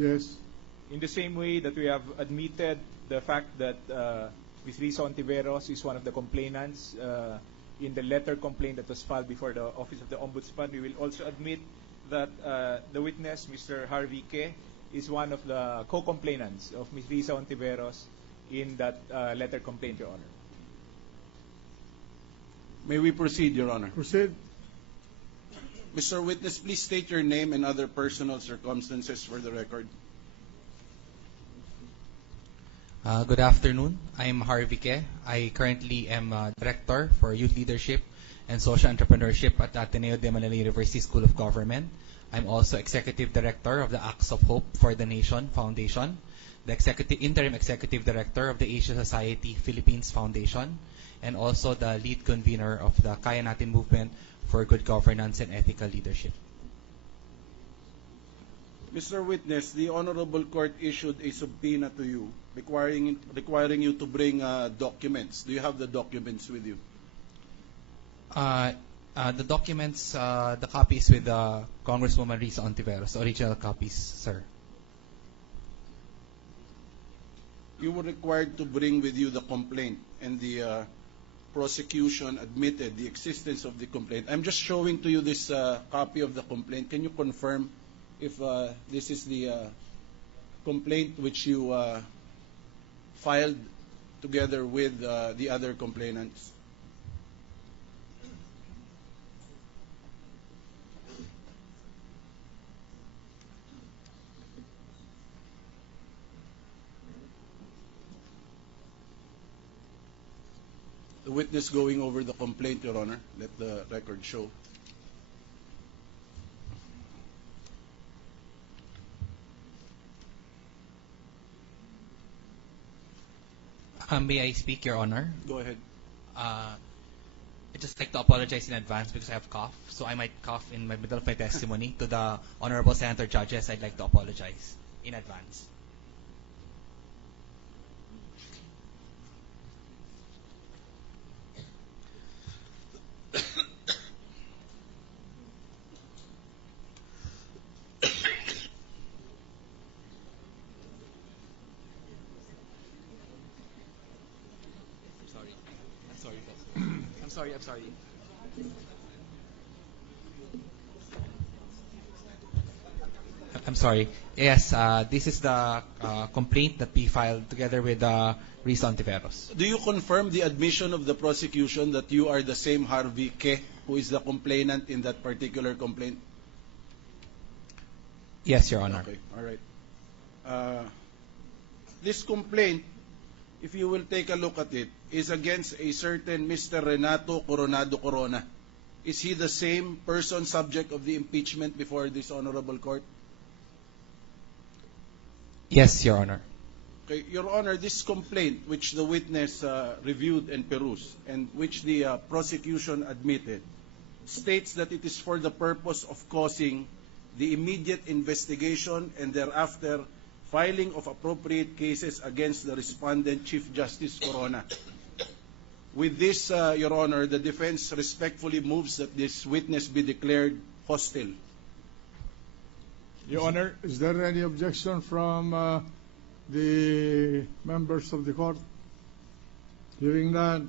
Yes. In the same way that we have admitted the fact that Ms. Risa Ontiveros is one of the complainants in the letter complaint that was filed before the Office of the Ombudsman, we will also admit that the witness, Mr. Harvey K., is one of the co-complainants of Ms. Risa Ontiveros in that letter complaint, Your Honor. May we proceed, Your Honor? Proceed. Mr. Witness, please state your name and other personal circumstances for the record. Good afternoon. I'm Harvey Ke. I currently am Director for Youth Leadership and Social Entrepreneurship at Ateneo de Manila University School of Government. I'm also Executive Director of the Acts of Hope for the Nation Foundation, the Interim Executive Director of the Asia Society Philippines Foundation, and also the lead convener of the Kaya Natin Movement for Good Governance and Ethical Leadership. Mr. Witness, the Honorable Court issued a subpoena to you requiring you to bring documents. Do you have the documents with you? The documents, the copies with Congresswoman Risa Ontiveros, original copies, sir. You were required to bring with you the complaint, and the prosecution admitted the existence of the complaint. I'm just showing to you this copy of the complaint. Can you confirm if this is the complaint which you filed together with the other complainants? The witness going over the complaint, Your Honor. Let the record show. May I speak, Your Honor? Go ahead. I'd just like to apologize in advance because I have cough, so I might cough in the middle of my testimony. To the Honorable Senator Judges, I'd like to apologize in advance. I'm sorry. I'm sorry. Yes, this is the complaint that we filed together with Risa Ontiveros. Do you confirm the admission of the prosecution that you are the same Harvey Ke, who is the complainant in that particular complaint? Yes, Your Honor. Okay, all right. This complaint, if you will take a look at it, is against a certain Mr. Renato Coronado Corona. Is he the same person subject of the impeachment before this honorable court? Yes, Your Honor. Okay, Your Honor, this complaint, which the witness reviewed and perused, and which the prosecution admitted, states that it is for the purpose of causing the immediate investigation and thereafter filing of appropriate cases against the respondent, Chief Justice Corona. With this, Your Honor, the defense respectfully moves that this witness be declared hostile. Your Honor, Is there any objection from the members of the court? Hearing that,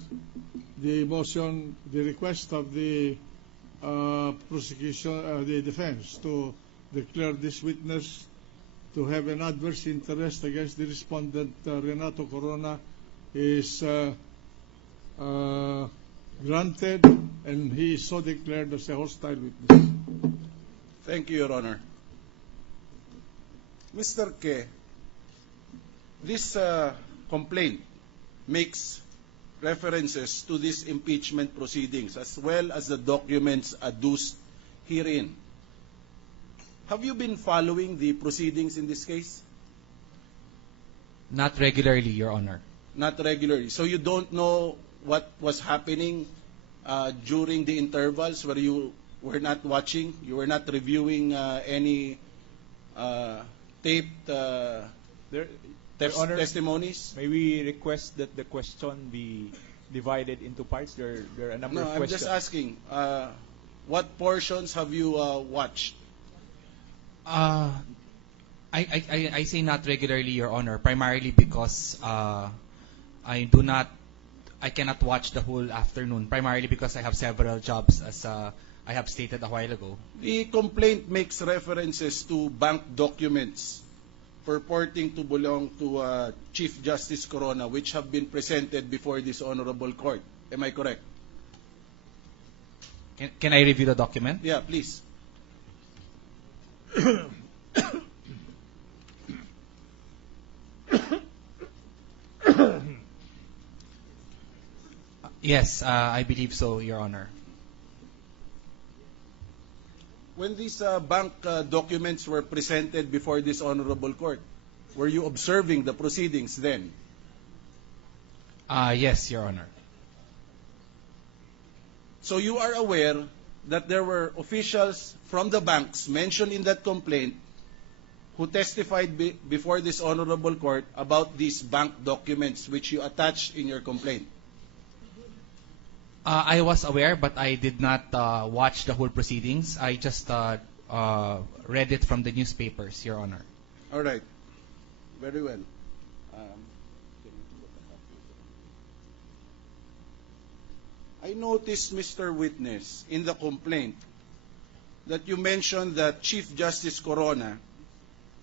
the motion, the request of the prosecution, the defense to declare this witness to have an adverse interest against the respondent, Renato Corona, is granted, and he is so declared as a hostile witness. Thank you, Your Honor. Mr. Ke, this complaint makes references to these impeachment proceedings as well as the documents adduced herein. Have you been following the proceedings in this case? Not regularly, Your Honor. Not regularly. So you don't know what was happening during the intervals where you were not watching, you were not reviewing any taped testimonies? may we request that the question be divided into parts? There are a number of questions. I'm just asking, what portions have you watched? I say not regularly, Your Honor, primarily because I cannot watch the whole afternoon, primarily because I have several jobs, as I have stated a while ago. The complaint makes references to bank documents purporting to belong to Chief Justice Corona, which have been presented before this honorable court. Am I correct? Can I review the document? Yeah, please. Yes, I believe so, Your Honor. When these bank documents were presented before this honorable court, were you observing the proceedings then? Yes, Your Honor. So you are aware that there were officials from the banks mentioned in that complaint who testified before this honorable court about these bank documents which you attached in your complaint? I was aware, but I did not watch the whole proceedings. I just read it from the newspapers, Your Honor. All right. Very well. I noticed, Mr. Witness, in the complaint that you mentioned that Chief Justice Corona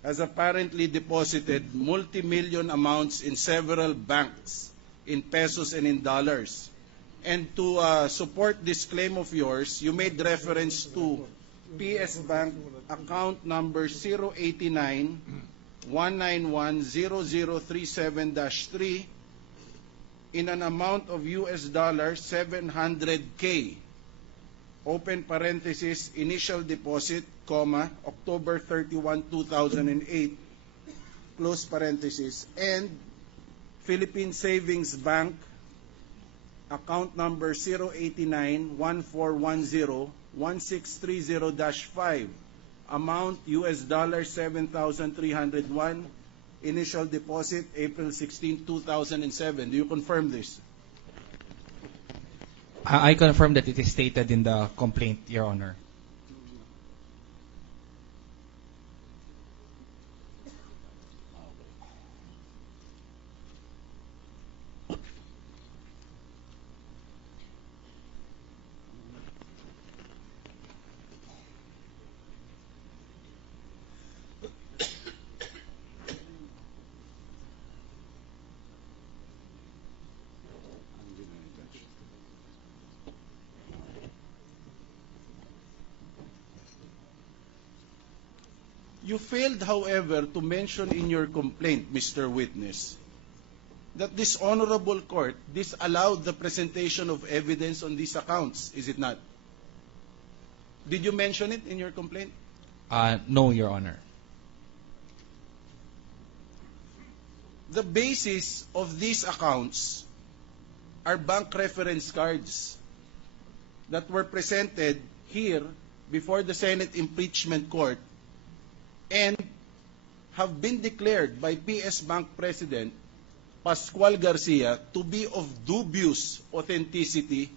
has apparently deposited multi-million amounts in several banks in pesos and in dollars. And to support this claim of yours, you made reference to PS Bank account number 089 191 0037-3 in an amount of US dollars 700K. Open parenthesis, initial deposit, comma, October 31, 2008, close parenthesis, and Philippine Savings Bank account number 089-1410-1630-5, amount US dollars 7,301, initial deposit April 16, 2007. Do you confirm this? I confirm that it is stated in the complaint, Your Honor. You failed, however, to mention in your complaint, Mr. Witness, that this honorable court disallowed the presentation of evidence on these accounts, is it not? Did you mention it in your complaint? No, Your Honor. The basis of these accounts are bank reference cards that were presented here before the Senate Impeachment Court and have been declared by PS Bank President Pascual Garcia to be of dubious authenticity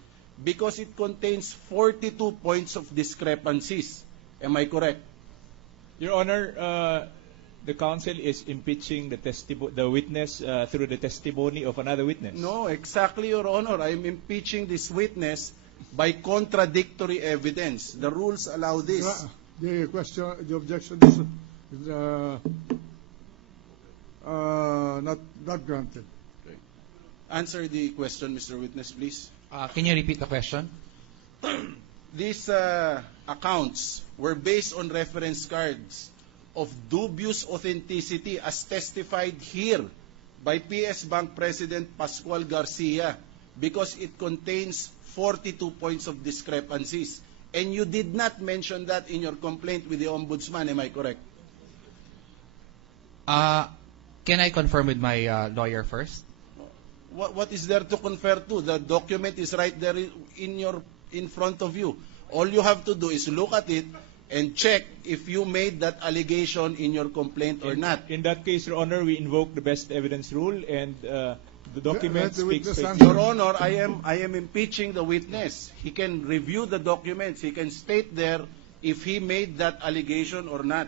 because it contains 42 points of discrepancies. Am I correct? Your Honor, the counsel is impeaching the witness through the testimony of another witness. No, exactly, Your Honor. I am impeaching this witness by contradictory evidence. The rules allow this. The question, the objection is not granted. Okay. Answer the question, Mr. Witness, please. Can you repeat the question? These accounts were based on reference cards of dubious authenticity as testified here by PS Bank President Pascual Garcia because it contains 42 points of discrepancies. And you did not mention that in your complaint with the Ombudsman, am I correct? Can I confirm with my lawyer first? What is there to confer to? The document is right there in front of you. All you have to do is look at it and check if you made that allegation in your complaint or not. In that case, Your Honor, we invoke the best evidence rule, and the document speaks for itself. Your Honor, I am impeaching the witness. He can review the documents. He can state there if he made that allegation or not.